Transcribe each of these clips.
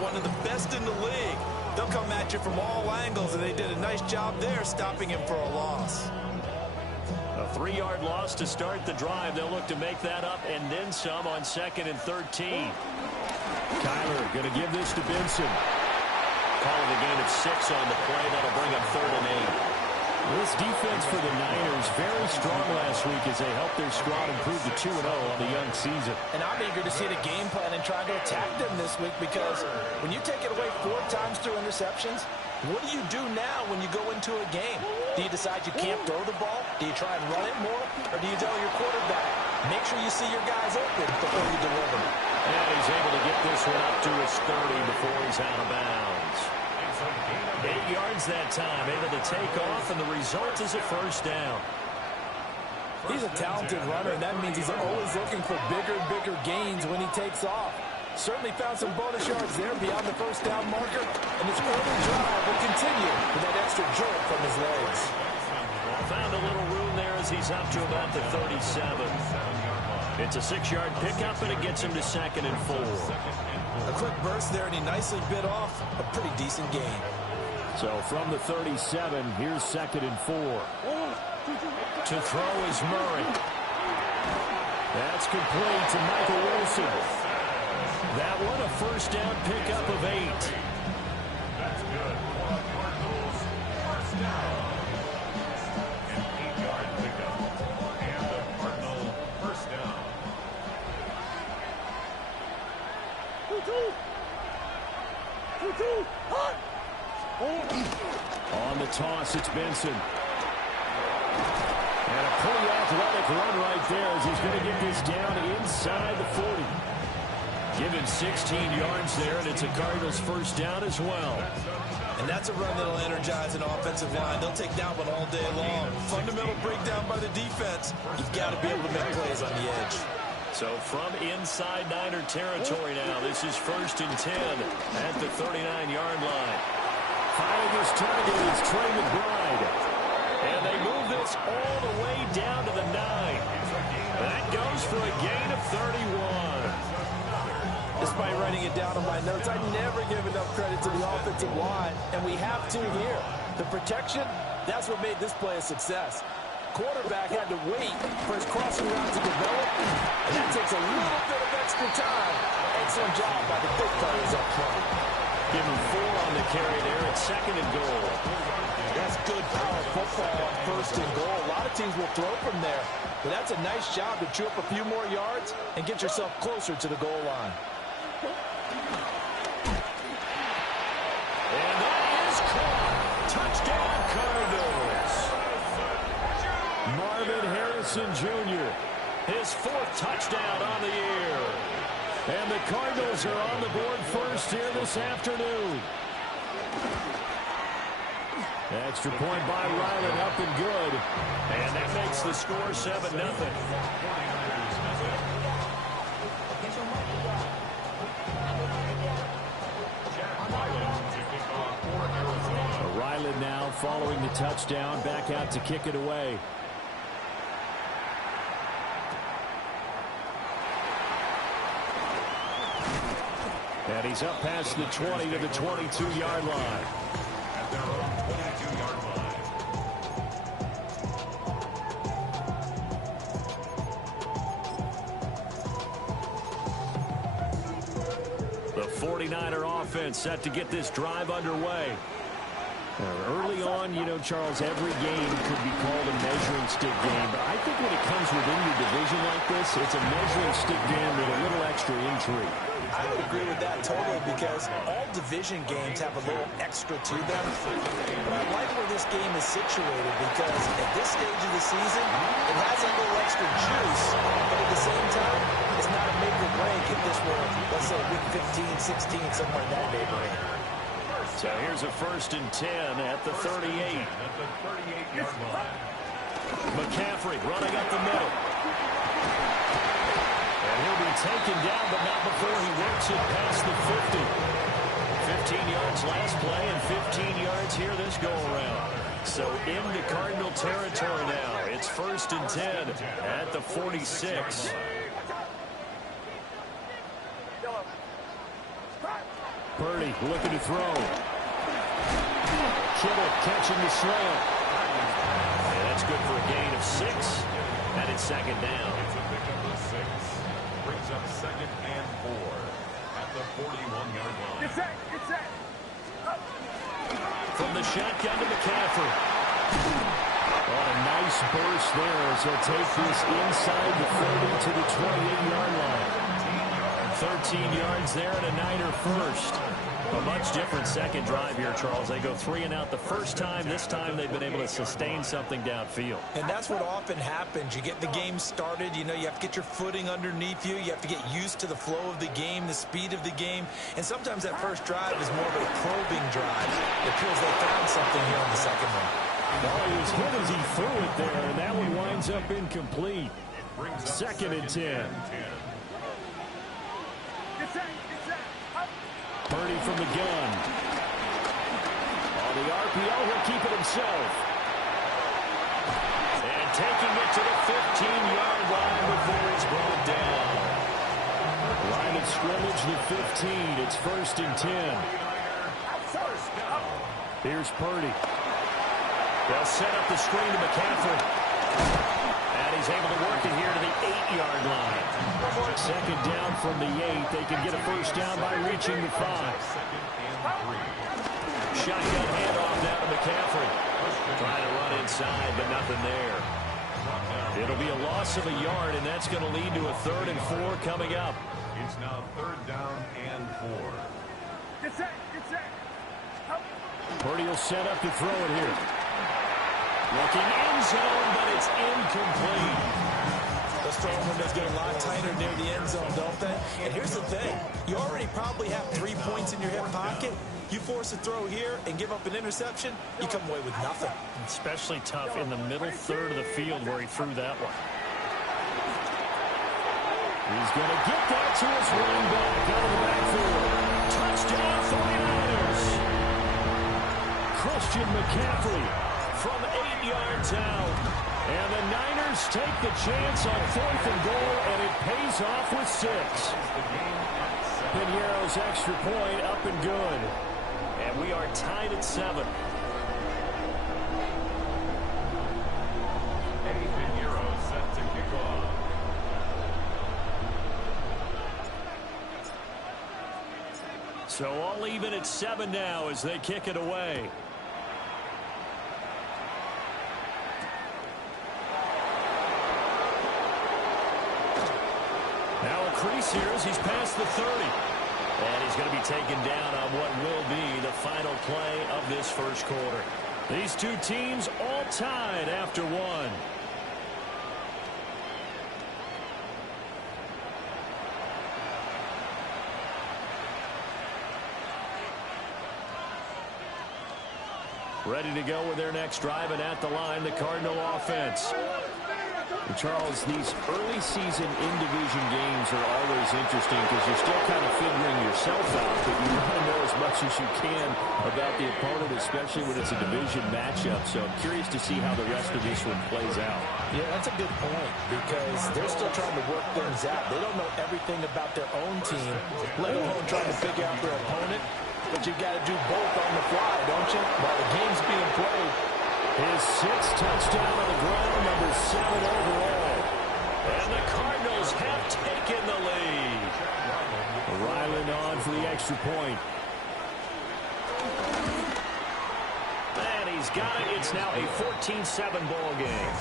one of the best in the league. They'll come at you from all angles, and they did a nice job there stopping him for a loss. A 3-yard loss to start the drive. They'll look to make that up and then some on 2nd and 13. Kyler going to give this to Benson. Calling a gain of 6 on the play. That'll bring up 3rd and 8. This defense for the Niners very strong last week as they helped their squad improve to 2-0 on the young season. And I'm eager to see the game plan and try to attack them this week, because when you take it away 4 times through interceptions, what do you do now when you go into a game? Do you decide you can't throw the ball? Do you try and run it more? Or do you tell your quarterback, make sure you see your guys open before you deliver? And he's able to get this one up to his 30 before he's out of bounds. 8 yards that time, able to take off, and the result is a 1st down. He's a talented runner, and that means he's always looking for bigger and bigger gains when he takes off. Certainly found some bonus yards there beyond the 1st down marker, and his early drive will continue with that extra jolt from his legs. Found a little room there as he's up to about the 37. It's a 6-yard pickup, and it gets him to 2nd and 4. A quick burst there, and he nicely bit off a pretty decent gain. So from the 37, here's 2nd and 4. To throw is Murray. That's complete to Michael Wilson. That one a 1st down pickup of 8. That's good. Cardinals, 1st down. An 8-yard pickup. And the Cardinal 1st down. On the toss, it's Benson. And a pretty athletic run right there as he's going to get this down inside the 40. Given 16 yards there, and it's a Cardinals 1st down as well. And that's a run that'll energize an offensive line. They'll take that one all day long. Fundamental breakdown by the defense. You've got to be able to make plays on the edge. So from inside Niner territory now, this is 1st and 10 at the 39-yard line. Firing his target is Trey McBride. And they move this all the way down to the 9. That goes for a gain of 31. Despite writing it down on my notes, I never give enough credit to the offensive line, and we have to here. The protection, that's what made this play a success. Quarterback had to wait for his crossing route to develop, and that takes a little bit of extra time. Excellent job by the big players up front. Give him 4 on the carry there at 2nd and goal. That's good power football on 1st and goal. A lot of teams will throw from there, but that's a nice job to chew up a few more yards and get yourself closer to the goal line. And that is caught. Touchdown, Cardinals. Marvin Harrison Jr., his 4th touchdown on the year. And the Cardinals are on the board first here this afternoon. Extra point by Ryland, up and good. And that makes the score 7-0. Ryland now following the touchdown, back out to kick it away. And he's up past the 20 to the 22-yard line. At their own 22-yard line. The 49er offense set to get this drive underway. Early on, you know, Charles, every game could be called a measuring stick game. But I think when it comes within your division like this, it's a measuring stick game with a little extra intrigue. I would agree with that totally, because all division games have a little extra to them. But I like where this game is situated, because at this stage of the season, it has a little extra juice. But at the same time, it's not a make or break if this were, let's say, week 15, 16, somewhere in that neighborhood. So here's a 1st and 10 at the 38. At the 38-yard line. McCaffrey running up the middle. And he'll be taken down, but not before he works it past the 50. 15 yards last play and 15 yards here this go-around. So into Cardinal territory now. It's 1st and 10 at the 46. Purdy looking to throw. Kittle catching the slant. And that's good for a gain of 6. And it's second down. It's a pickup of 6. Brings up 2nd and 4 at the 41-yard line. Get set. From the shotgun to McCaffrey. Oh, a nice burst there as he'll take this inside the 30 to the 28-yard line. 13 yards there and a Niner first. A much different second drive here, Charles. They go 3 and out the first time. This time they've been able to sustain something downfield. And that's what often happens. You get the game started. You know, you have to get your footing underneath you. You have to get used to the flow of the game, the speed of the game. And sometimes that first drive is more of a probing drive. It appears they found something here on the second one. Well, he was hit as he threw it there, and that one winds up incomplete. 2nd and 10. Purdy from the gun. On the RPO, he'll keep it himself. And taking it to the 15-yard line before it's brought down. Line of scrimmage, the 15. It's 1st and 10. Here's Purdy. They'll set up the screen to McCaffrey. And he's able to work it here to the 8-yard line. 2nd down from the 8. They can get a first down by reaching the 5. Shotgun handoff now to McCaffrey. Trying to run inside, but nothing there. It'll be a loss of a yard, and that's going to lead to a 3rd and 4 coming up. It's now 3rd down and 4. Get set. Purdy will set up to throw it here. Looking end zone, but it's incomplete. Those throwing windows get a lot tighter near the end zone, don't they? And here's the thing. You already probably have 3 points in your hip pocket. You force a throw here and give up an interception, you come away with nothing. Especially tough in the middle third of the field where he threw that one. He's going to get that to his running back out of the backfield. Touchdown 49ers. Christian McCaffrey from 8 yards out. And the Niners take the chance on 4th and goal, and it pays off with 6. Piñeiro's extra point up and good. And we are tied at 7. Eddie Piñeiro set to kick off. So all even at 7 now as they kick it away. Now a crease here as he's past the 30. And he's going to be taken down on what will be the final play of this first quarter. These two teams all tied after 1. Ready to go with their next drive, and at the line, the Cardinal offense. And Charles, these early season in-division games are always interesting because you're still kind of figuring yourself out, but you want to know as much as you can about the opponent, especially when it's a division matchup. So I'm curious to see how the rest of this one plays out. Yeah, that's a good point because they're still trying to work things out. They don't know everything about their own team, let alone trying to figure out their opponent. But you've got to do both on the fly, don't you? While the game's being played. His 6th touchdown on the ground, number 7 overall. And the Cardinals have taken the lead. Ryland on for the extra point. And he's got it. It's now a 14-7 ball game.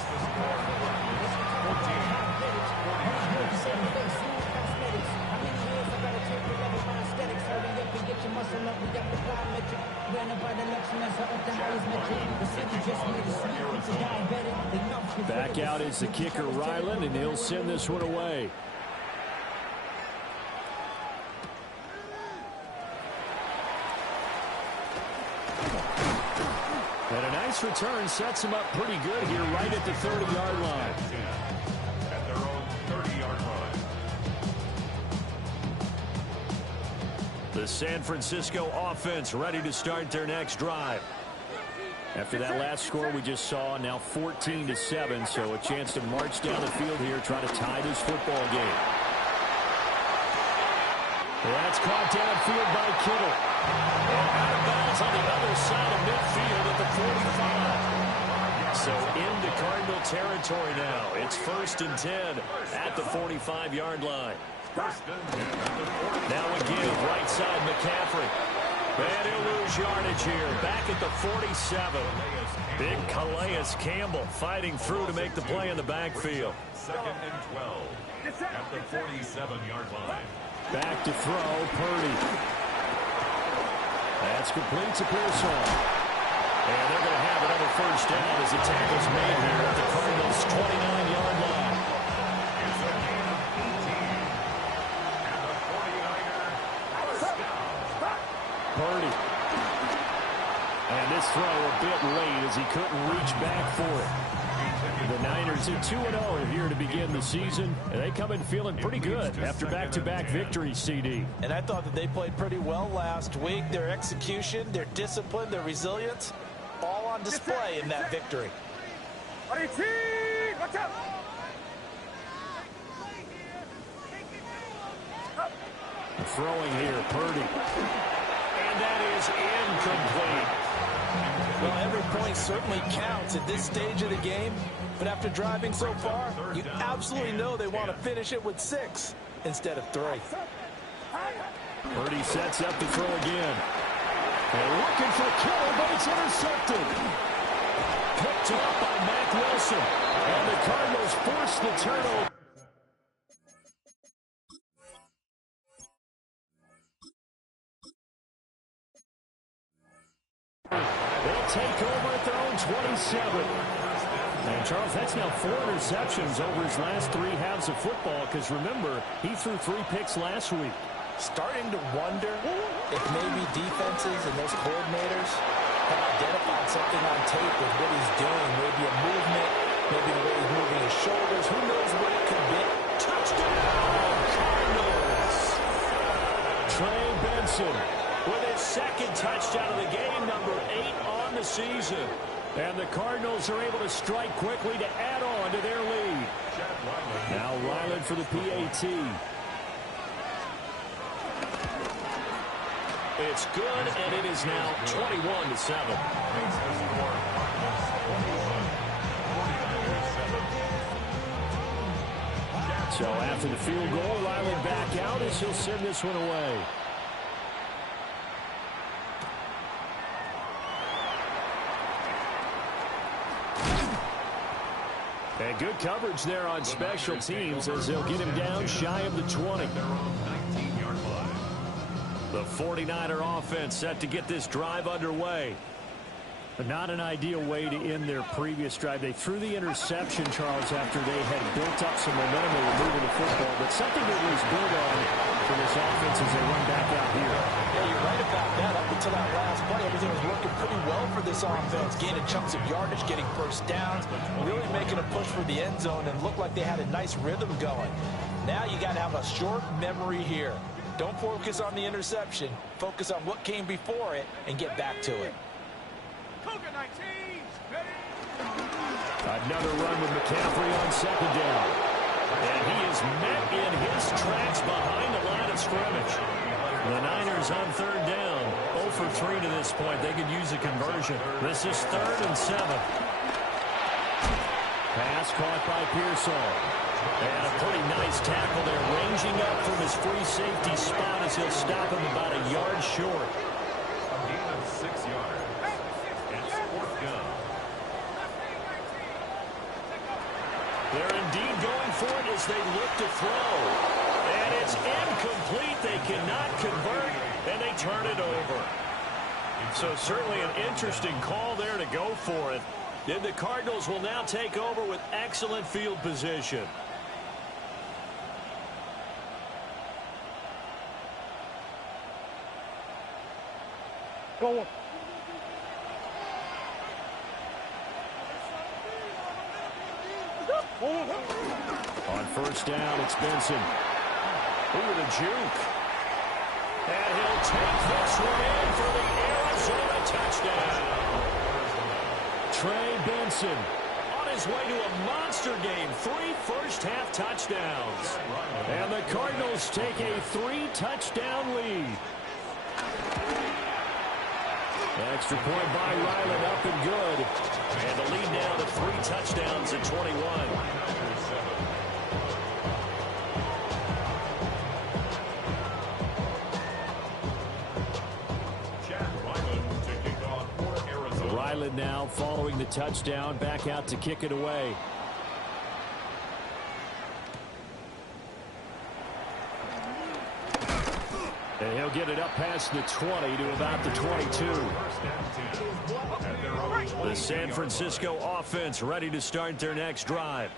Back out is the kicker, Ryland, and he'll send this one away. And a nice return sets him up pretty good here right at the 30-yard line. At their own 30-yard line. The San Francisco offense ready to start their next drive. After that last score we just saw, now 14-7, so a chance to march down the field here, try to tie this football game. That's caught downfield by Kittle. And out of bounds on the other side of midfield at the 45. So into Cardinal territory now. It's 1st and 10 at the 45-yard line. Now again, right side McCaffrey. And he'll lose yardage here. Back at the 47. Big Calais Campbell fighting through to make the play in the backfield. 2nd and 12 at the 47-yard line. Back to throw, Purdy. That's complete to Pearsall. And they're going to have another 1st down as the tackle's made here at the Cardinals' 29-yard line. It's a gain of 18. And the 49er first down. Purdy. And this throw a bit late as he couldn't reach back for it. The Niners at 2-0 here to begin the season, and they come in feeling pretty good after back-to-back victories, CD. And I thought that they played pretty well last week. Their execution, their discipline, their resilience, all on display in that victory. Watch out! Throwing here, Purdy. And that is incomplete. Well, every point certainly counts at this stage of the game, but after driving so far, you absolutely know they want to finish it with 6 instead of 3. Purdy sets up to throw again. And looking for Kittle, but it's intercepted. Picked off by Mack Wilson. And the Cardinals force the turnover. They'll take over at their own 27. And, Charles, that's now 4 interceptions over his last 3 halves of football, because, remember, he threw 3 picks last week. Starting to wonder if maybe defenses and those coordinators have identified something on tape with what he's doing. Maybe a movement, maybe the way he's moving his shoulders. Who knows what it could be? Touchdown, Cardinals! Trey Benson with his 2nd touchdown of the game, number 8 on the season. And the Cardinals are able to strike quickly to add on to their lead. Now Ryland for the PAT. It's good, and it is now 21-7. So after the field goal, Ryland back out as he'll send this one away. And good coverage there on special teams as they'll get him down shy of the 20. The 49er offense set to get this drive underway. But not an ideal way to end their previous drive. They threw the interception, Charles, after they had built up some momentum. They were moving the football, but something that was built on for this offense as they run back out here. Yeah, you're right about that. Up until that last play, everything was working pretty well for this offense. Gaining chunks of yardage, getting 1st downs, really making a push for the end zone, and looked like they had a nice rhythm going. Now you got to have a short memory here. Don't focus on the interception. Focus on what came before it and get back to it. Another run with McCaffrey on 2nd down. And he is met in his tracks behind the line of scrimmage. The Niners on 3rd down. 0 for 3 to this point. They could use a conversion. This is 3rd and 7. Pass caught by Pearsall. And a pretty nice tackle there, ranging up from his free safety spot as he'll stop him about a yard short. A gain of 6 yards. It's 4th down. They're indeed going for it as they look to throw. And it's incomplete. They cannot convert, and they turn it over. So certainly an interesting call there to go for it. Then the Cardinals will now take over with excellent field position. Go on. On 1st down, it's Benson. Ooh, the juke. And he'll take this one in for the Arizona touchdown. Trey Benson on his his way to a monster game. 3 first-half touchdowns. And the Cardinals take a 3-touchdown lead. Extra point by Ryland, up and good. And the lead now to 3 touchdowns at 21. Ryland now following the touchdown, back out to kick it away. And he'll get it up past the 20 to about the 22. The San Francisco offense ready to start their next drive.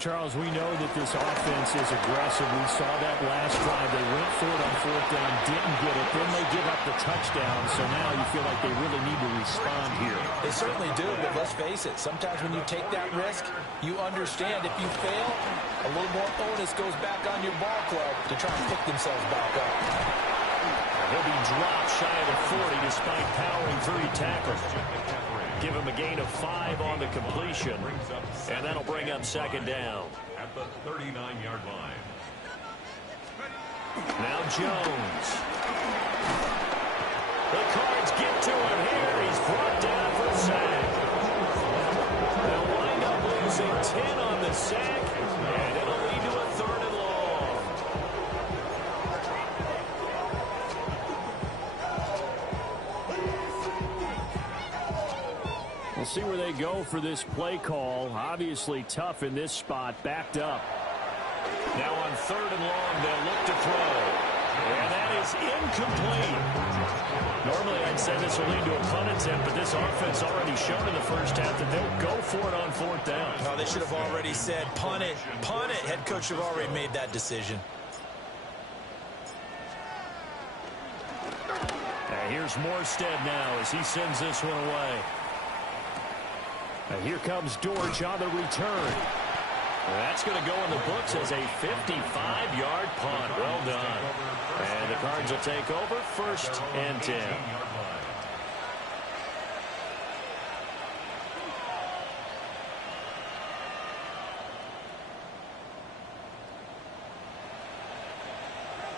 Charles, we know that this offense is aggressive. We saw that last drive. They went for it on 4th down, didn't get it. Then they give up the touchdown. So now you feel like they really need to respond here. They certainly do, but let's face it. Sometimes when you take that risk, you understand if you fail, a little more onus goes back on your ball club to try and pick themselves back up. He'll be dropped shy of the 40 despite powering through tackles. Give him a gain of 5 on the completion, and that'll bring up 2nd down. At the 39-yard line. Now Jones. The Cards get to him here. He's brought down for a sack. They'll wind up losing 10 on the sack, and it'll lead to a 3rd and long. We'll see where they go for this play call. Obviously tough in this spot, backed up. Now on 3rd and long, they'll look to throw. And that is incomplete. Normally I'd say this will lead to a punt attempt, but this offense already shown in the first half that they'll go for it on 4th down. No, they should have already said punt it. Punt it. Head coach should have already made that decision. Here's Morstead now as he sends this one away. Here comes Dortch on the return. That's going to go in the books as a 55-yard punt. Well done. And the Cards will take over 1st and 10.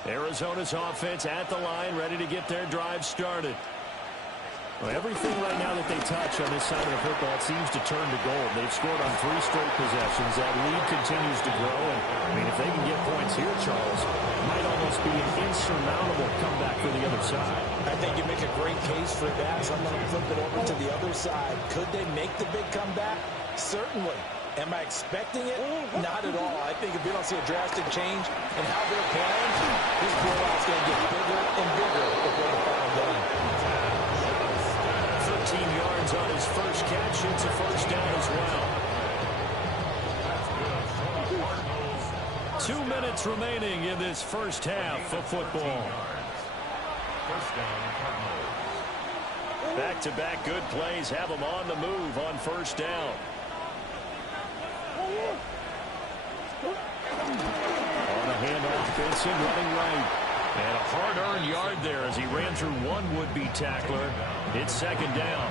Arizona's offense at the line, ready to get their drive started. Well, everything right now that they touch on this side of the football, it seems to turn to gold. They've scored on 3 straight possessions. That lead continues to grow. And, I mean, if they can get points here, Charles, it might almost be an insurmountable comeback for the other side. I think you make a great case for that. So I'm going to flip it over to the other side. Could they make the big comeback? Certainly. Am I expecting it? Not at all. I think if we don't see a drastic change in how they're playing, this blowout's going to get bigger and bigger before the final game. 13 yards on his first catch. It's a 1st down as well. 2 minutes remaining in this first half of football. Back-to-back good plays have them on the move on 1st down. On a handoff, Benson running right. And a hard-earned yard there as he ran through one would-be tackler. It's 2nd down.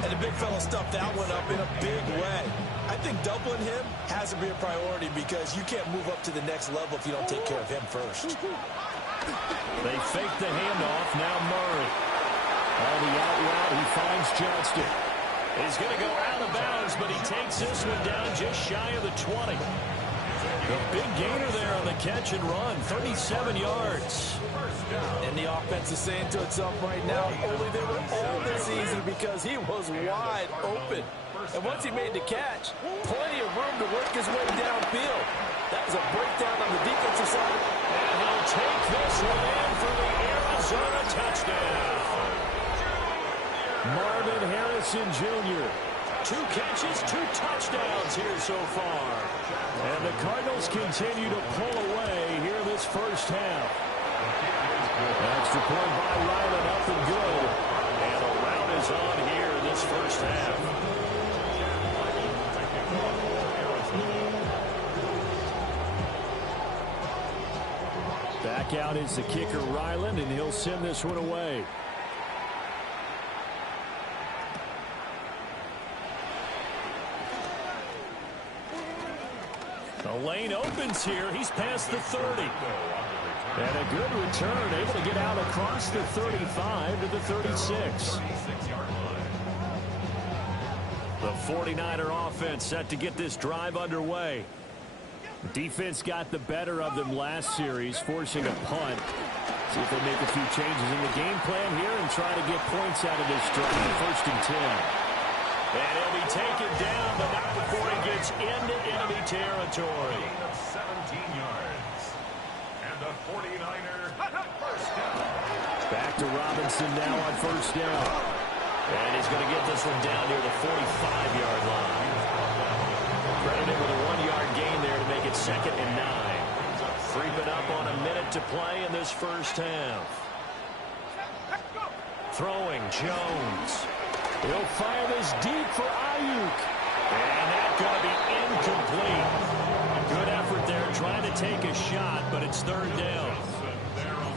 And the big fella stuffed that one up in a big way. I think doubling him has to be a priority because you can't move up to the next level if you don't take care of him first. They fake the handoff. Now Murray. On the out route, he finds Johnston. He's going to go out of bounds, but he takes this one down just shy of the 20. The big gainer there on the catch and run, 37 yards. And the offense is saying to itself right now, only they were all this easy because he was wide open. And once he made the catch, plenty of room to work his way downfield. That was a breakdown on the defensive side. And he'll take this one in for the Arizona touchdown. Marvin Harrison Jr. 2 catches, 2 touchdowns here so far. And the Cardinals continue to pull away here this first half. Extra point by Ryland, up and good. And the route is on here this first half. Back out is the kicker, Ryland, and he'll send this one away. The lane opens here. He's past the 30. And a good return, able to get out across the 35 to the 36. The 49er offense set to get this drive underway. Defense got the better of them last series, forcing a punt. See if they make a few changes in the game plan here and try to get points out of this drive. 1st and 10. And he'll be taken down, but not before he gets into enemy territory. 17 yards. And the 49er first down. Back to Robinson now on 1st down. And he's going to get this one down near the 45-yard line. Credited with a 1-yard gain there to make it 2nd and 9. Creeping up on a minute to play in this first half. Throwing Jones. He'll fire this deep for Ayuk. And that's going to be incomplete. Good effort there trying to take a shot, but it's 3rd down.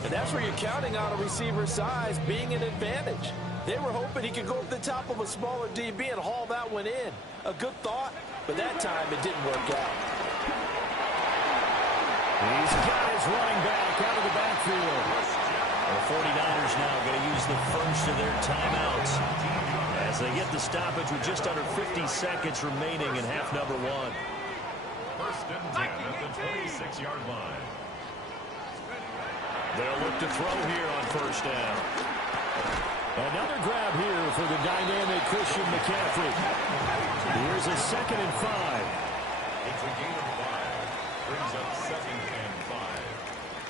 And that's where you're counting on a receiver's size being an advantage. They were hoping he could go up the top of a smaller DB and haul that one in. A good thought, but that time it didn't work out. He's got his running back out of the backfield. The 49ers now going to use the first of their timeouts as they get the stoppage with just under 50 seconds remaining in half number 1. 1st and 10 at the 26-yard line. They'll look to throw here on 1st down. Another grab here for the dynamic Christian McCaffrey. Here's a 2nd and 5. It's a gain of 5. Brings up 2nd and 5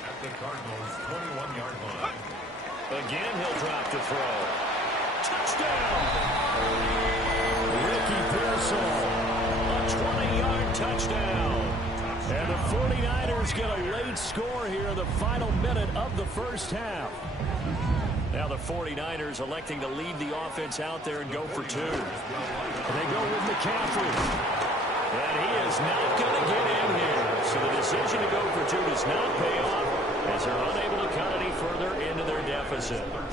at the Cardinals' 21-yard line. Again, he'll drop to throw. Touchdown! Ricky Pearsall, a 20-yard touchdown. And the 49ers get a late score here in the final minute of the first half. Now the 49ers electing to lead the offense out there and go for 2. They go with McCaffrey. And he is not going to get in here. So the decision to go for 2 does not pay off as they're unable to cut any further into their deficit. 13.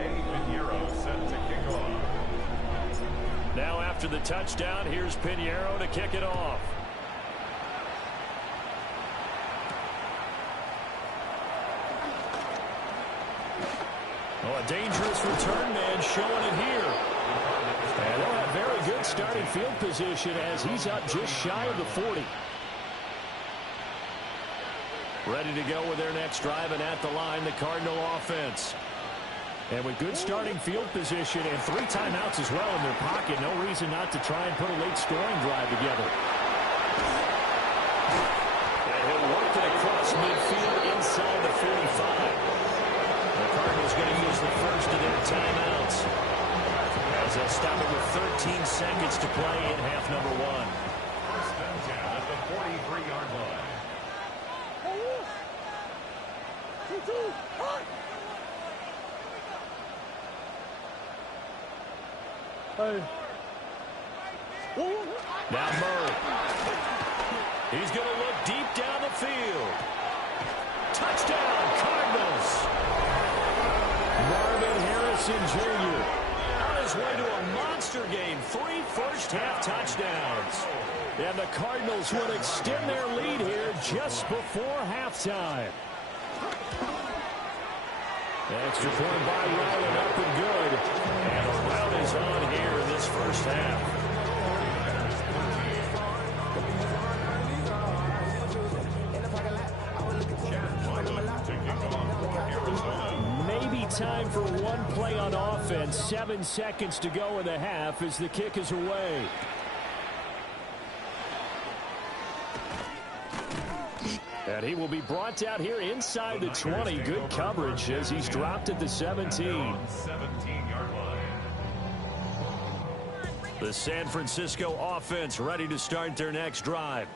Eddie Pinheiro set to kick off. Now after the touchdown, here's Pinheiro to kick it off. Oh, a dangerous return man showing it here. And they'll have very good starting field position as he's up just shy of the 40. Ready to go with their next drive, and at the line, the Cardinal offense. And with good starting field position and 3 timeouts as well in their pocket, no reason not to try and put a late scoring drive together. And he'll work it across midfield inside the 45. The Cardinals going to use the first of their timeouts as they'll stop it with 13 seconds to play in half number 1. 1st and 10 at the 43-yard line. Now Murray. He's going to look deep down the field. Touchdown, Cardinals. Marvin Harrison Jr. on his way to a monster game. 3 first-half touchdowns. And the Cardinals would extend their lead here just before halftime. Extra point by Ryland, up and good. And the round is on here in this first half. Maybe time for one play on offense. 7 seconds to go in the half as the kick is away. And he will be brought out here inside the 20. Good coverage as he's dropped at the 17. 17-yard line. The San Francisco offense ready to start their next drive.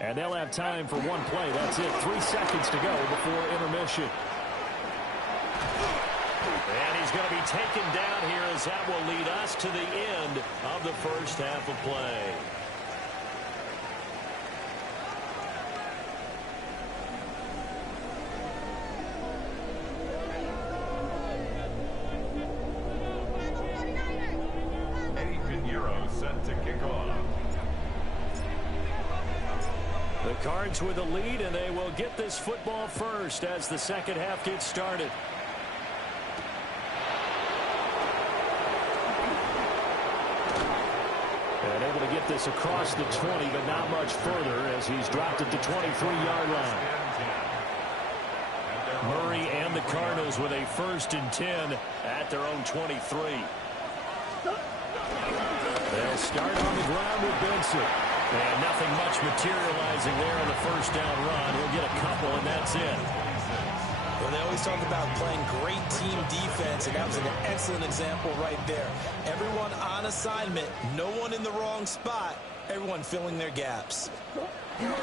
And they'll have time for one play. That's it. 3 seconds to go before intermission. And he's going to be taken down here as that will lead us to the end of the first half of play. Eddie Pinheiro set to kick off. The Cards with a lead, and they will get this football first as the second half gets started. And able to get this across the 20, but not much further as he's dropped at the 23-yard line. Murray and the Cardinals with a 1st and 10 at their own 23. They'll start on the ground with Benson. And nothing much materializing there on the first down run. He'll get a couple, and that's it. Well, they always talk about playing great team defense, and that was an excellent example right there. Everyone on assignment, no one in the wrong spot, everyone filling their gaps. Another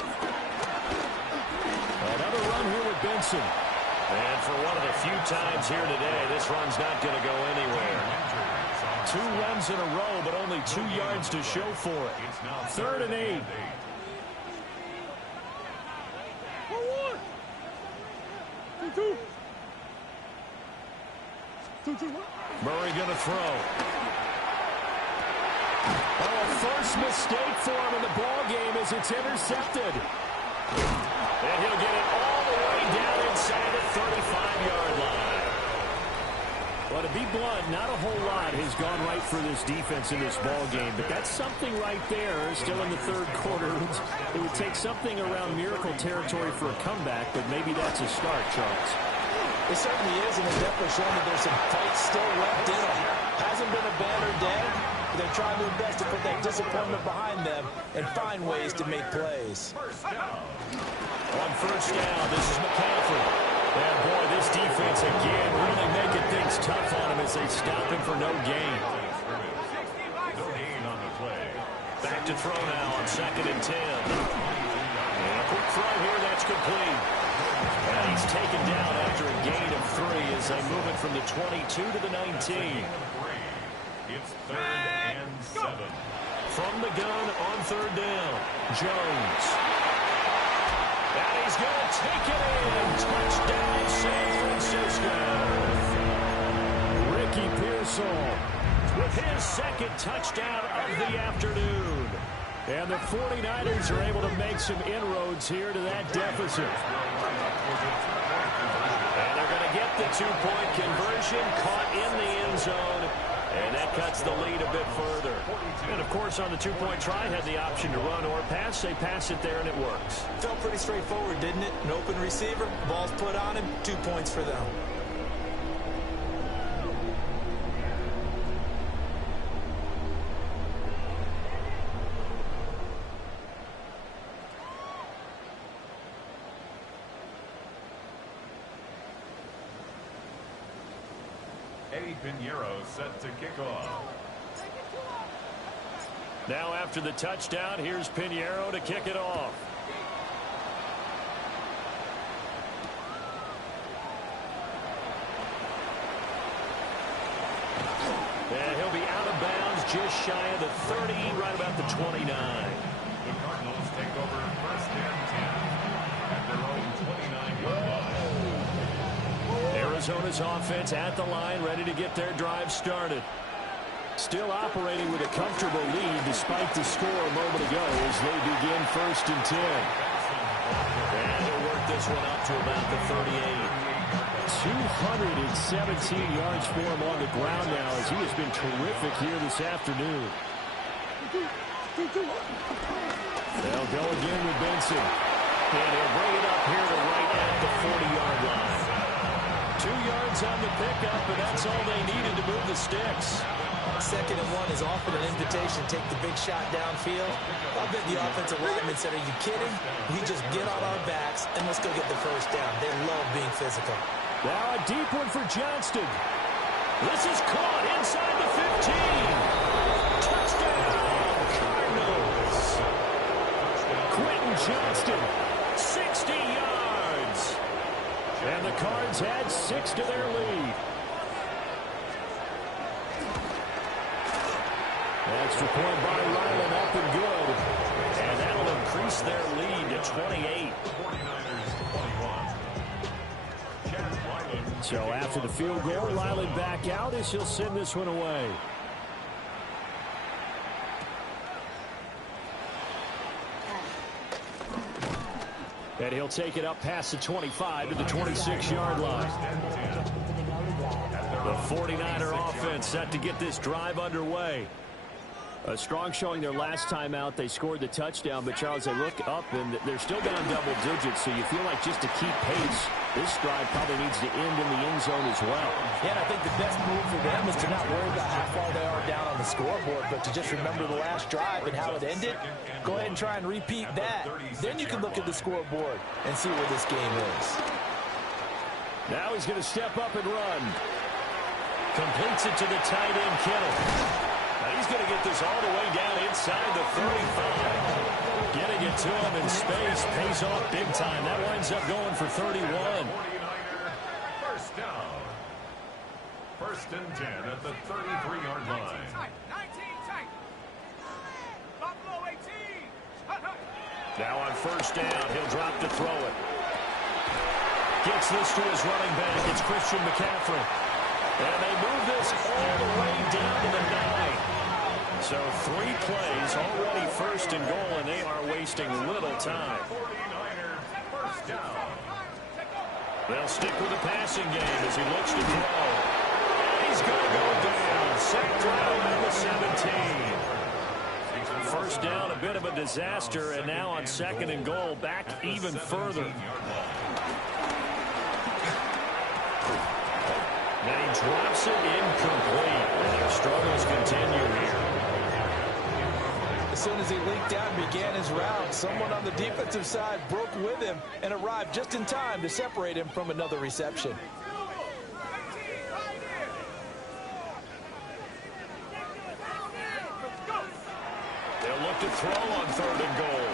run here with Benson. And for one of the few times here today, this run's not going to go anywhere. 2 runs in a row, but only 2 yards to show for it. 3rd and 8. Murray going to throw. Oh, a first mistake for him in the ball game as it's intercepted. And he'll get it all the way down inside the 35-yard line. Well, to be blunt, not a whole lot has gone right for this defense in this ball game, but that's something right there. Still in the 3rd quarter. It would take something around miracle territory for a comeback, but maybe that's a start, Charles. It certainly is, and they're definitely showing that there's some fight still left in them. Hasn't been a banner day, but they're trying their best to put that disappointment behind them and find ways to make plays. On first down, this is McCaffrey. And boy, this defense again really making things tough on him as they stop him for no gain. No gain on the play. Back to throw now on 2nd and 10. And a quick throw here, that's complete. And he's taken down after a gain of 3 as they move it from the 22 to the 19. It's 3rd and 7. From the gun on 3rd down, Jones. And he's going to take it in. Touchdown, San Francisco. Ricky Pearsall with his 2nd touchdown of the afternoon. And the 49ers are able to make some inroads here to that deficit. And they're going to get the 2-point conversion, caught in the end zone. And that cuts the lead a bit further. And, of course, on the 2-point try, had the option to run or pass. They pass it there, and it works. Felt pretty straightforward, didn't it? An open receiver, ball's put on him, 2 points for them. Eddie Pinheiro set to kick off. Now after the touchdown, here's Pinheiro to kick it off. And he'll be out of bounds just shy of the 30, right about the 29. The Cardinals take over 1st and 10 at their own 29-yard line. Arizona's offense at the line, ready to get their drive started. Still operating with a comfortable lead despite the score a moment ago as they begin 1st and 10. And he'll work this one up to about the 38. 217 yards for him on the ground now as he has been terrific here this afternoon. They'll go again with Benson. And he'll bring it up here to right at the 40-yard line. 2 yards on the pickup, but that's all they needed to move the sticks. 2nd and 1 is often an invitation to take the big shot downfield. I bet the offensive lineman said, are you kidding? We just get on our backs and let's go get the first down. They love being physical. Now a deep one for Johnston. This is caught inside the 15. Touchdown, Cardinals. Quentin Johnston, 60 yards. And the Cards add 6 to their lead. Extra point by Ryland, up and good. And that'll increase their lead to 28. 49ers 21. Chad Ryland. So after the field goal, Ryland back out as he'll send this one away. And he'll take it up past the 25 to the 26-yard line. The 49er offense set to get this drive underway. A strong showing their last time out. They scored the touchdown, but Charles, they look up and they're still down double digits, so you feel like just to keep pace, this drive probably needs to end in the end zone as well. Yeah, and I think the best move for them is to not worry about how far they are down on the scoreboard, but to just remember the last drive and how it ended. Go ahead and try and repeat that. Then you can look at the scoreboard and see where this game is. Now he's going to step up and run. Completes it to the tight end, Kittle. He's going to get this all the way down inside the 35. Getting it to him in space pays off big time. That winds up going for 31. 49er, first down. First and 10 at the 33-yard line. 19 tight. Buffalo 18. Now on first down, he'll drop to throw it. Gets this to his running back. It's Christian McCaffrey. And they move this all the way down to the 9. So 3 plays, already first and goal, and they are wasting little time. 49er, first down. They'll stick with the passing game as he looks to throw. And he's going to go down. Sacked right at the 17. First down, a bit of a disaster, and now on second and goal, back even further. And he drops it incomplete. And their struggles continue here. As soon as he leaked out and began his route, someone on the defensive side broke with him and arrived just in time to separate him from another reception. They'll look to throw on third and goal.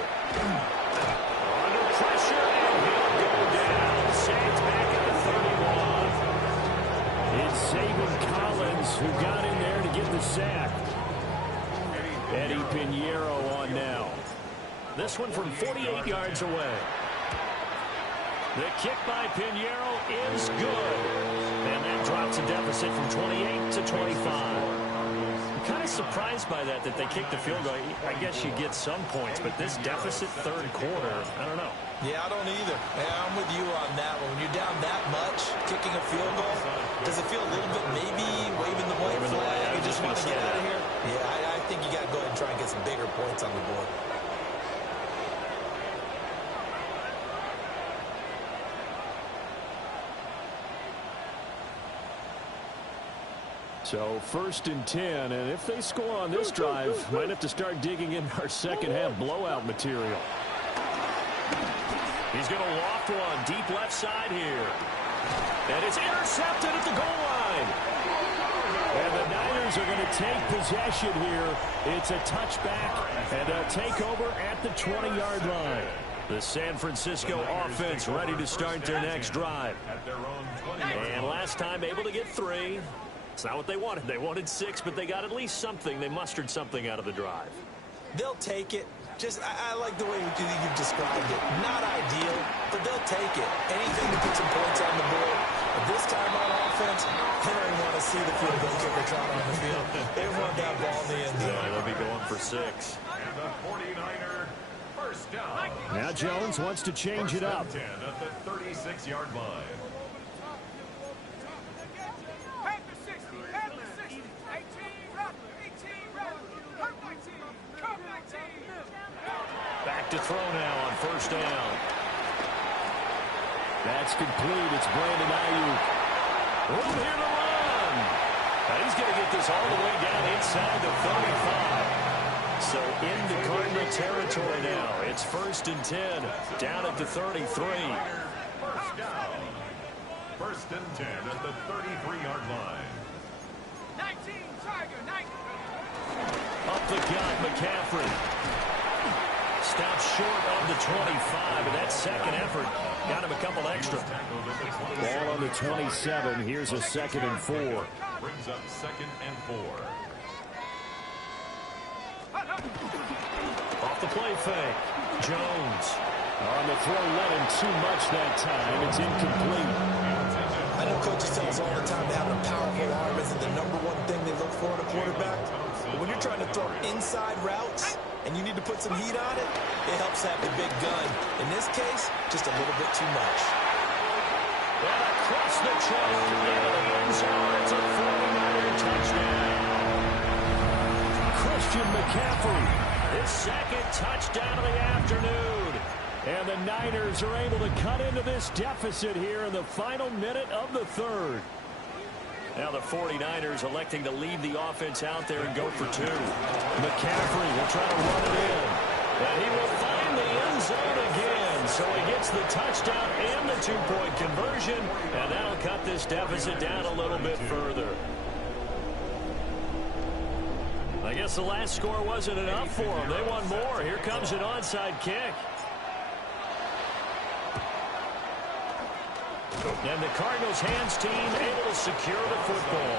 Under pressure, and he'll go down. Saints back at the 31. It's Zaven Collins who got in there to get the sack. Eddie Pinheiro on now. This one from 48 yards away. The kick by Pinheiro is good. And that drops a deficit from 28 to 25. I'm kind of surprised by that they kicked the field goal. I guess you get some points, but this deficit third quarter, I don't know. Yeah, I don't either. Yeah, I'm with you on that one. When you're down that much, kicking a field goal, does it feel a little bit maybe waving the white flag? You just want to get out of here? Yeah, I think you got to go ahead and try and get some bigger points on the board. So first and 10, and if they score on this drive, might have to start digging in our second half blowout material. He's going to loft one deep left side here. And it's intercepted at the goal line. And the Niners are going to take possession here. It's a touchback, and they'll take over at the 20-yard line. The San Francisco offense ready to start their next drive. And last time able to get 3. It's not what they wanted. They wanted 6, but they got at least something. They mustered something out of the drive. They'll take it. I like the way you've described it. Not ideal, but they'll take it. Anything to put some points on the board. But this time on offense, they don't even want to see the field goal kicker trot on the field. They want that ball in the end zone. Yeah, they'll be going for 6. And the 49er, first down. Now Jones wants to change it up. 10 at the 36-yard line. Back to throw now on first down. That's complete. It's Brandon Ayuk. Room here to run. Now he's going to get this all the way down inside the 35. So into Cardinal territory now. It's first and 10. Down at the 33. First down. First and 10 at the 33-yard line. 19, Tiger, 19. Up the gut, McCaffrey. Stopped short of the 25, and that second effort got him a couple extra. Ball on the 27. Here's a second and 4. Brings up second and 4. Off the play fake. Jones. On the throw, let him too much that time. It's incomplete. I know coaches tell us all the time that having a powerful arm isn't the #1 thing they look for in a quarterback. But when you're trying to throw inside routes and you need to put some heat on it, it helps have the big gun. In this case, just a little bit too much. And across the track into the end zone. It's a 49er touchdown. Christian McCaffrey, his second touchdown of the afternoon. And the Niners are able to cut into this deficit here in the final minute of the third. Now the 49ers electing to leave the offense out there and go for two. McCaffrey will try to run it in. And he will find the end zone again. So he gets the touchdown and the two-point conversion. And that'll cut this deficit down a little bit further. I guess the last score wasn't enough for them. They want more. Here comes an onside kick. And the Cardinals hands team able to secure the football.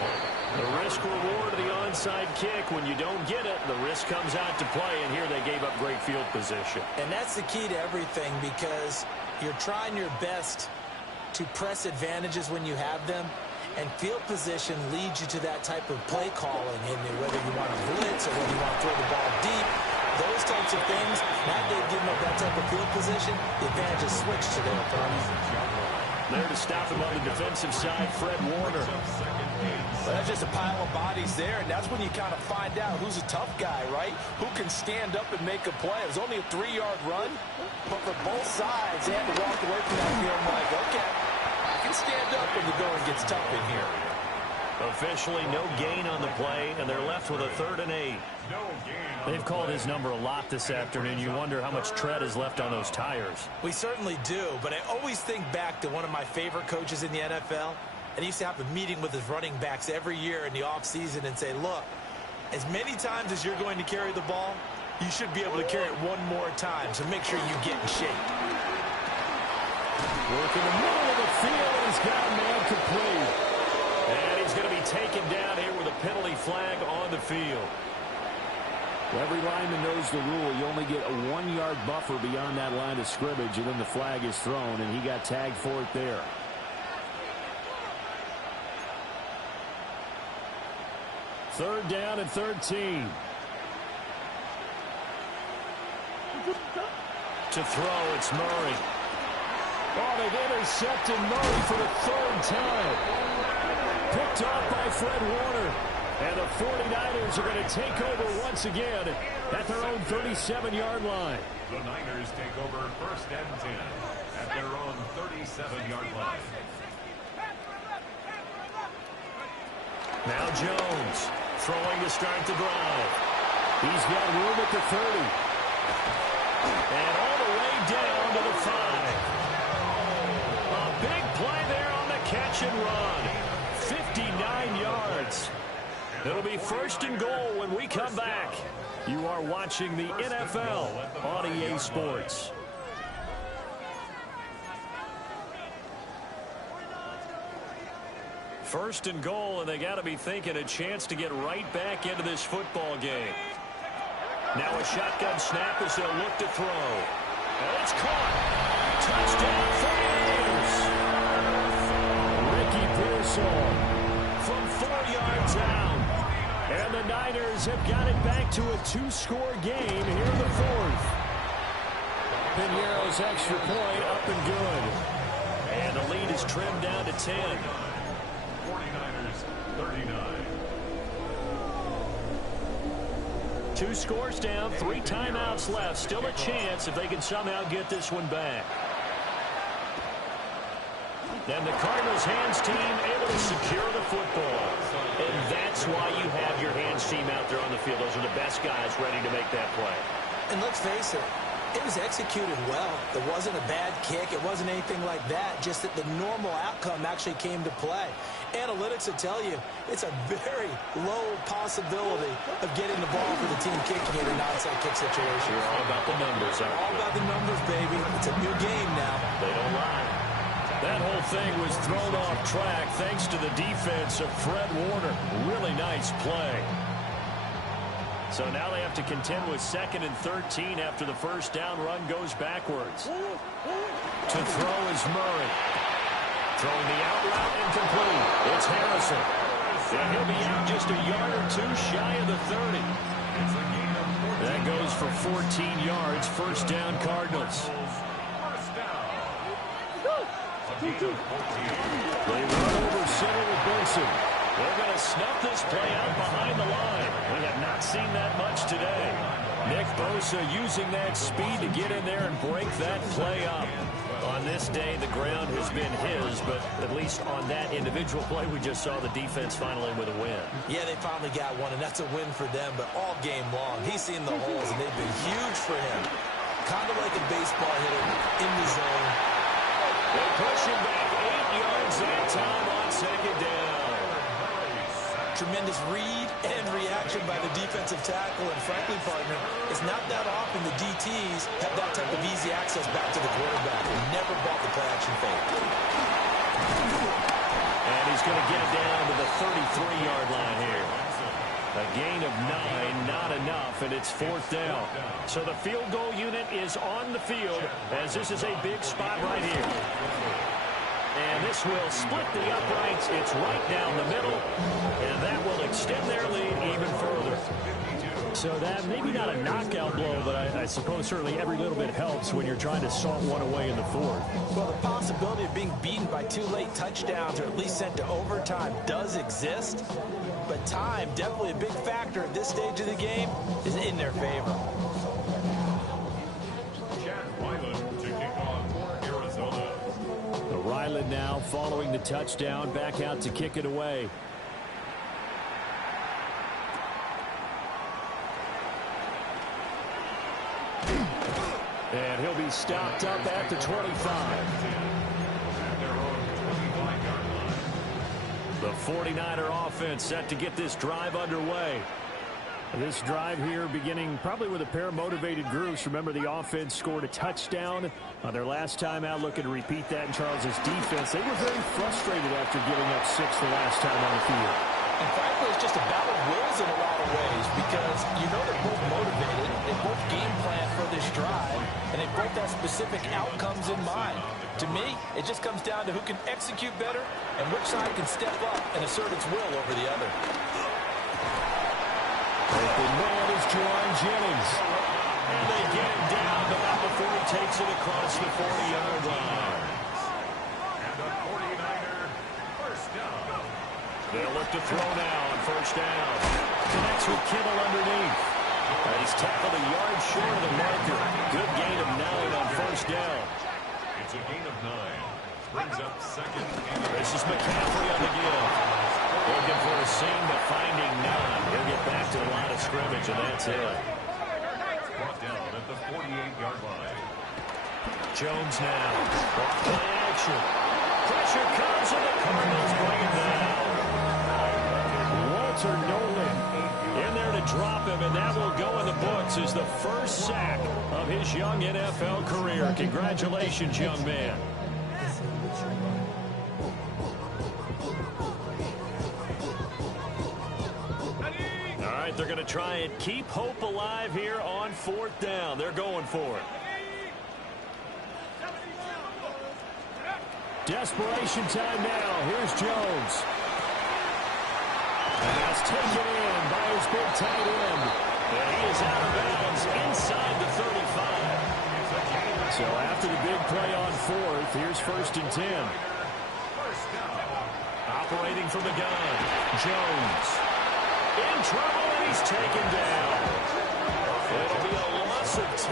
The risk-reward of the onside kick. When you don't get it, the risk comes out to play, and here they gave up great field position. And that's the key to everything, because you're trying your best to press advantages when you have them, and field position leads you to that type of play calling, and whether you want to blitz or whether you want to throw the ball deep, those types of things. Now they've given up that type of field position, the advantage is switched to their opponent. There to stop him on the defensive side, Fred Warner. Well, that's just a pile of bodies there, and that's when you kind of find out who's a tough guy, right? Who can stand up and make a play. It was only a 3-yard run, but for both sides, they had to walk away from that field like, okay, I can stand up when the going gets tough in here. Officially no gain on the play, and they're left with a 3rd and 8. They've called his number a lot this afternoon. You wonder how much tread is left on those tires. We certainly do, but I always think back to one of my favorite coaches in the NFL. And he used to have a meeting with his running backs every year in the offseason and say, look, as many times as you're going to carry the ball, you should be able to carry it one more time, so make sure you get in shape. Work in the middle of the field, and he's got a man complete. And he's going to be taken down here with a penalty flag on the field. Every lineman knows the rule. You only get a 1-yard buffer beyond that line of scrimmage, and then the flag is thrown, and he got tagged for it there. Third down and 13. To throw, it's Murray. Oh, they've intercepted Murray for the 3rd time. Picked off by Fred Warner. And the 49ers are going to take over once again at their own 37-yard line. The Niners take over 1st and 10 at their own 37-yard line. Now Jones throwing to start the drive. He's got room at the 30. And all the way down to the 5. A big play there on the catch and run. 59 yards. It'll be 1st and goal when we come back. You are watching the NFL on EA Sports. First and goal, and they got to be thinking a chance to get right back into this football game. Now a shotgun snap as they'll look to throw. And it's caught. Touchdown, 49ers. Ricky Pearsall from 4 yards out. And the Niners have got it back to a 2-score game here in the 4th. Pinero's extra point up and good. And the lead is trimmed down to 10. 49ers 39. 2 scores down, 3 timeouts left. Still a chance if they can somehow get this one back. Then the Cardinals hands team able to secure the football. And that's why you have your hands team out there on the field. Those are the best guys ready to make that play. And let's face it, it was executed well. There wasn't a bad kick. It wasn't anything like that. Just that the normal outcome actually came to play. Analytics will tell you it's a very low possibility of getting the ball for the team kicking it in an onside kick situation. You're all about the numbers, aren't you? All about the numbers, baby. It's a new game now. They don't lie. That whole thing was thrown off track thanks to the defense of Fred Warner. Really nice play. So now they have to contend with 2nd and 13 after the first down run goes backwards. To throw is Murray. Throwing the out route incomplete. It's Harrison. And he'll be out just a yard or two shy of the 30. That goes for 14 yards. First down, Cardinals. They run over center with Benson. They're going to snuff this play out behind the line. We have not seen that much today. Nick Bosa using that speed to get in there and break that play up. On this day, the ground has been his, but at least on that individual play, we just saw the defense finally with a win. Yeah, they finally got one, and that's a win for them, but all game long, he's seen the holes, and they've been huge for him. Kind of like a baseball hitter in the zone. They push him back 8 yards that time on second down. Tremendous read and reaction by the defensive tackle, and frankly, partner, it's not that often the DTs have that type of easy access back to the quarterback. They never bought the play-action fake. And he's going to get it down to the 33-yard line here. A gain of 9, not enough, and it's fourth down. So the field goal unit is on the field as this is a big spot right here. And this will split the uprights. It's right down the middle, and that will extend their lead even further. So that maybe not a knockout blow, but I suppose certainly every little bit helps when you're trying to salt one away in the fourth. Well, the possibility of being beaten by 2 late touchdowns or at least sent to overtime does exist, but time, definitely a big factor at this stage of the game, is in their favor. Ryland now following the touchdown, back out to kick it away. And he'll be stopped up at the 25. The 49er offense set to get this drive underway. This drive here beginning probably with a pair of motivated groups. Remember, the offense scored a touchdown on their last time out. Looking to repeat that in Charles's defense. They were very frustrated after giving up 6 the last time on the field. And frankly, it's just a battle of wills in a lot of ways because you know they're both motivated. They both game plan for this drive, and they both have specific outcomes in mind. To me, it just comes down to who can execute better and which side can step up and assert its will over the other. Open man is Juwan Jennings. And they get him down, but not before he takes it across the 40-yard line. And the 49er first down. They'll look to throw now on first down. Connects with Kittle underneath. And he's tackled a yard short of the marker. Good gain of 9 on first down. It's a gain of 9. Brings up second. This is McCaffrey on the give. Looking for a seam, but finding none. He'll get back to the line of scrimmage, and that's it. Brought down at the 48-yard line. Jones now. Play action. Pressure comes, and the Cardinals bring him down. Walter Nolan In there to drop him, and that will go in the books as the first sack of his young NFL career. Congratulations, young man. All right, they're going to try and keep hope alive here on fourth down. They're going for it. Desperation time now. Here's Jones. And that's taken in by his big tight end. And he is out of bounds inside the 35. So after the big play on fourth, here's first and 10. Operating from the gun. Jones. In trouble, and he's taken down. It'll be a loss of 10.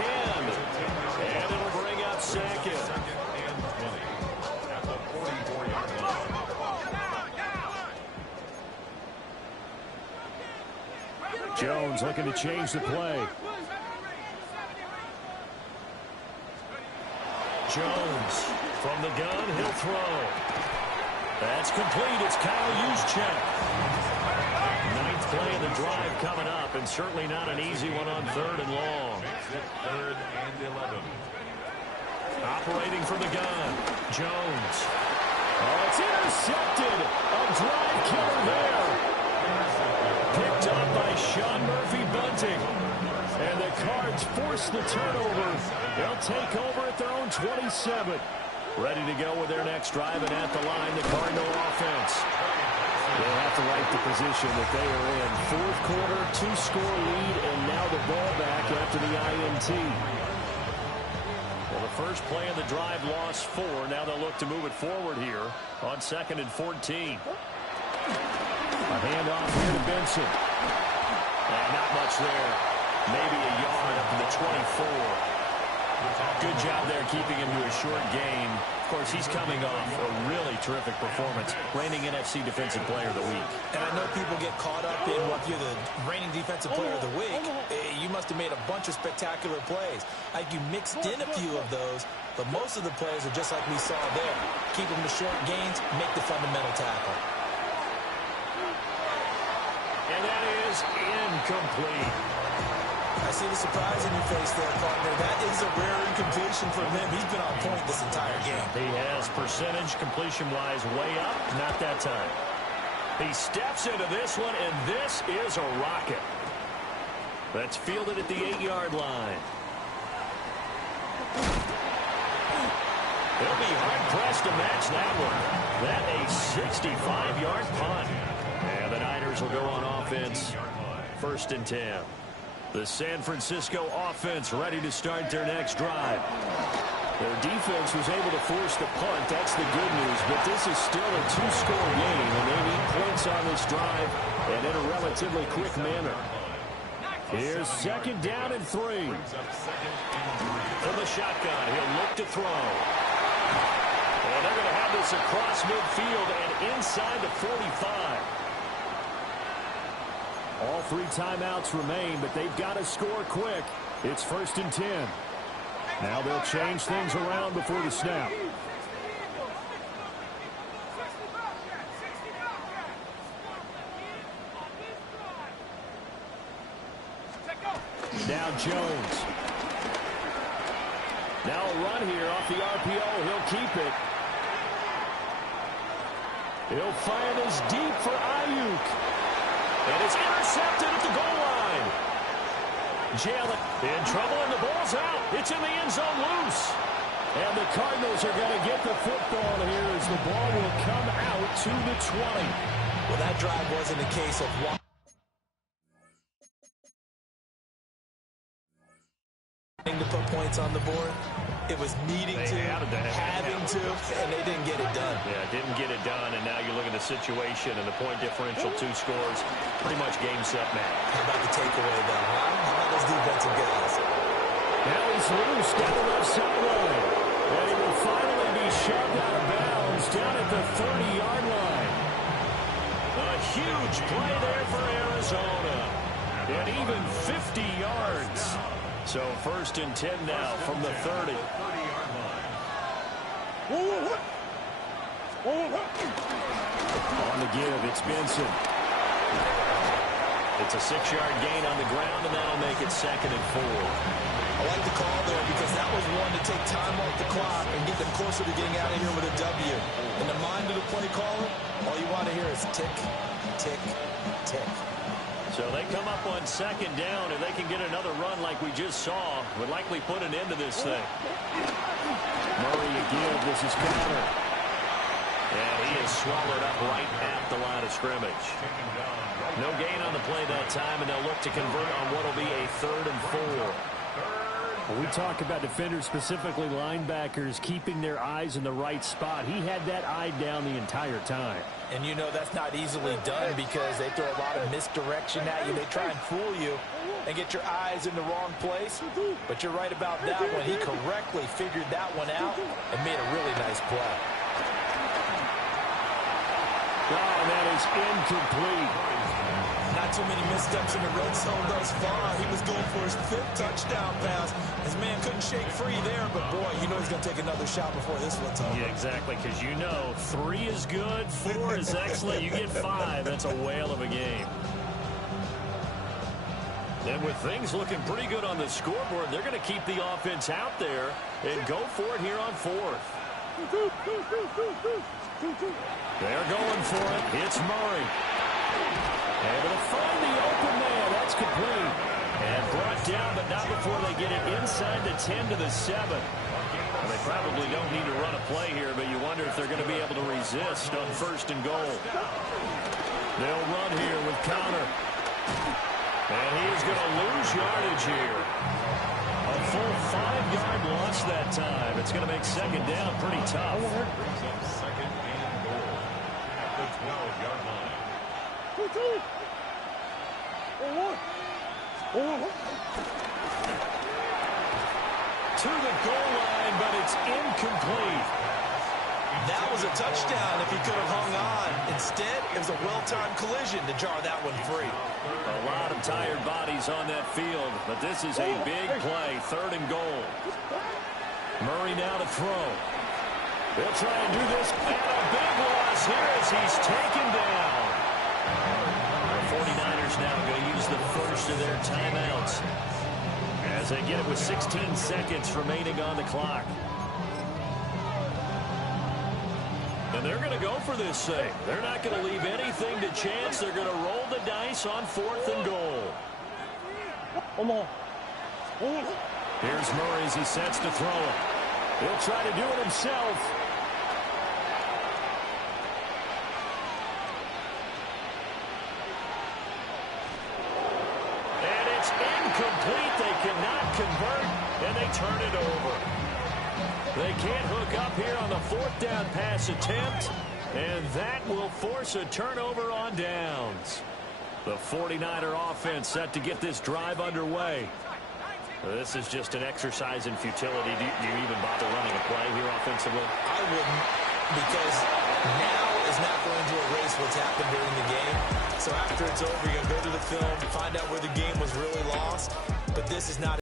And it'll bring up second. Jones looking to change the play. Jones from the gun, he'll throw. That's complete. It's Kyle Juszczyk. Ninth play of the drive coming up, and certainly not an easy one on third and long. Third and 11. Operating from the gun, Jones. Oh, it's intercepted. A drive killer there. Picked up by Sean Murphy Bunting. And the Cards force the turnover. They'll take over at their own 27. Ready to go with their next drive, and at the line, the Cardinal offense. They have to like the position that they are in. Fourth quarter, 2-score lead, and now the ball back after the INT. Well, the first play of the drive lost 4. Now they'll look to move it forward here on 2nd and 14. A handoff here to Benson. And not much there. Maybe a yard up to the 24. Good job there keeping him to a short gain. Of course, he's coming off a really terrific performance, reigning NFC Defensive Player of the Week. And I know people get caught up in what you're the reigning Defensive Player of the Week. You must have made a bunch of spectacular plays. Like you mixed in a few of those, but most of the plays are just like we saw there. Keep them to short gains, make the fundamental tackle. And that is incomplete. I see the surprise in your face there, partner. That is a rare incompletion for him. He's been on point this entire game. He has percentage completion-wise way up. Not that time. He steps into this one, and this is a rocket. That's fielded at the 8-yard line. They'll be hard-pressed to match that one. That a 65-yard punt. And the Niners will go on offense. 1st and 10. The San Francisco offense ready to start their next drive. Their defense was able to force the punt. That's the good news. But this is still a 2-score game, and they need points on this drive and in a relatively quick manner. Here's 2nd down and 3. From the shotgun, he'll look to throw. And they're going to have this across midfield and inside the 45. All 3 timeouts remain, but they've got to score quick. It's 1st and 10. Now they'll change things around before the snap. Now Jones. Now a run here off the RPO. He'll keep it. He'll fire this deep for Ayuk. And it's intercepted at the goal line. Jalen in trouble, and the ball's out. It's in the end zone loose. And the Cardinals are going to get the football here as the ball will come out to the 20. Well, that drive wasn't a case of wanting to put points on the board. It was needing to, having to, and they didn't get it done. Yeah, didn't get it done, and now you look at the situation and the point differential, 2 scores, pretty much game, set, match. How about the takeaway, though, huh? How about those defensive guys? Now he's loose down the left sideline. And he will finally be shoved out of bounds down at the 30-yard line. A huge play there for Arizona. And even 50 yards. So 1st and 10 now from the 30. On the give, it's Benson. It's a 6-yard gain on the ground, and that'll make it 2nd and 4. I like the call there because that was one to take time off the clock and get them closer to getting out of here with a W. In the mind of the play caller, all you want to hear is tick, tick, tick. So they come up on 2nd down, and they can get another run like we just saw. Would likely put an end to this thing. Murray again. This is Conner. And he is swallowed up right at the line of scrimmage. No gain on the play that time, and they'll look to convert on what will be a 3rd and 4. We talk about defenders, specifically linebackers, keeping their eyes in the right spot. He had that eye down the entire time. And you know that's not easily done because they throw a lot of misdirection at you. They try and fool you and get your eyes in the wrong place. But you're right about that one. He correctly figured that one out and made a really nice play. Oh, that is incomplete. Not too many missteps in the red zone thus far. He was going for his 5th touchdown pass. His man couldn't shake free there, but boy, you know he's going to take another shot before this one's over. Yeah, exactly, because you know 3 is good, 4 is excellent. You get 5, that's a whale of a game. And with things looking pretty good on the scoreboard, they're going to keep the offense out there and go for it here on 4th. They're going for it. It's Murray. Able to find the open man. That's complete. And brought down, but not before they get it inside the 10 to the 7. Well, they probably don't need to run a play here, but you wonder if they're going to be able to resist on 1st and goal. They'll run here with Counter. And he's going to lose yardage here. A full 5-yard loss that time. It's going to make 2nd down pretty tough. Brings up 2nd and goal at the 12-yard line. To the goal line, but it's incomplete. That was a touchdown if he could have hung on. Instead, it was a well-timed collision to jar that one free. A lot of tired bodies on that field, but this is a big play, 3rd and goal. Murray now to throw. They'll try and do this, and a big loss here as he's taken down. The 49ers now going to use the first of their timeouts as they get it with 16 seconds remaining on the clock. And they're going to go for this thing. They're not going to leave anything to chance. They're going to roll the dice on 4th and goal. Here's Murray as he sets to throw it. He'll try to do it himself. And it's incomplete. They cannot convert, and they turn it over. They can't hook up here on the 4th down pass attempt, and that will force a turnover on downs. The 49er offense set to get this drive underway. This is just an exercise in futility. Do you even bother running a play here offensively? I wouldn't, because now is not going to erase what's happened during the game. So after it's over, you're going to go to the film, find out where the game was really lost. But this is not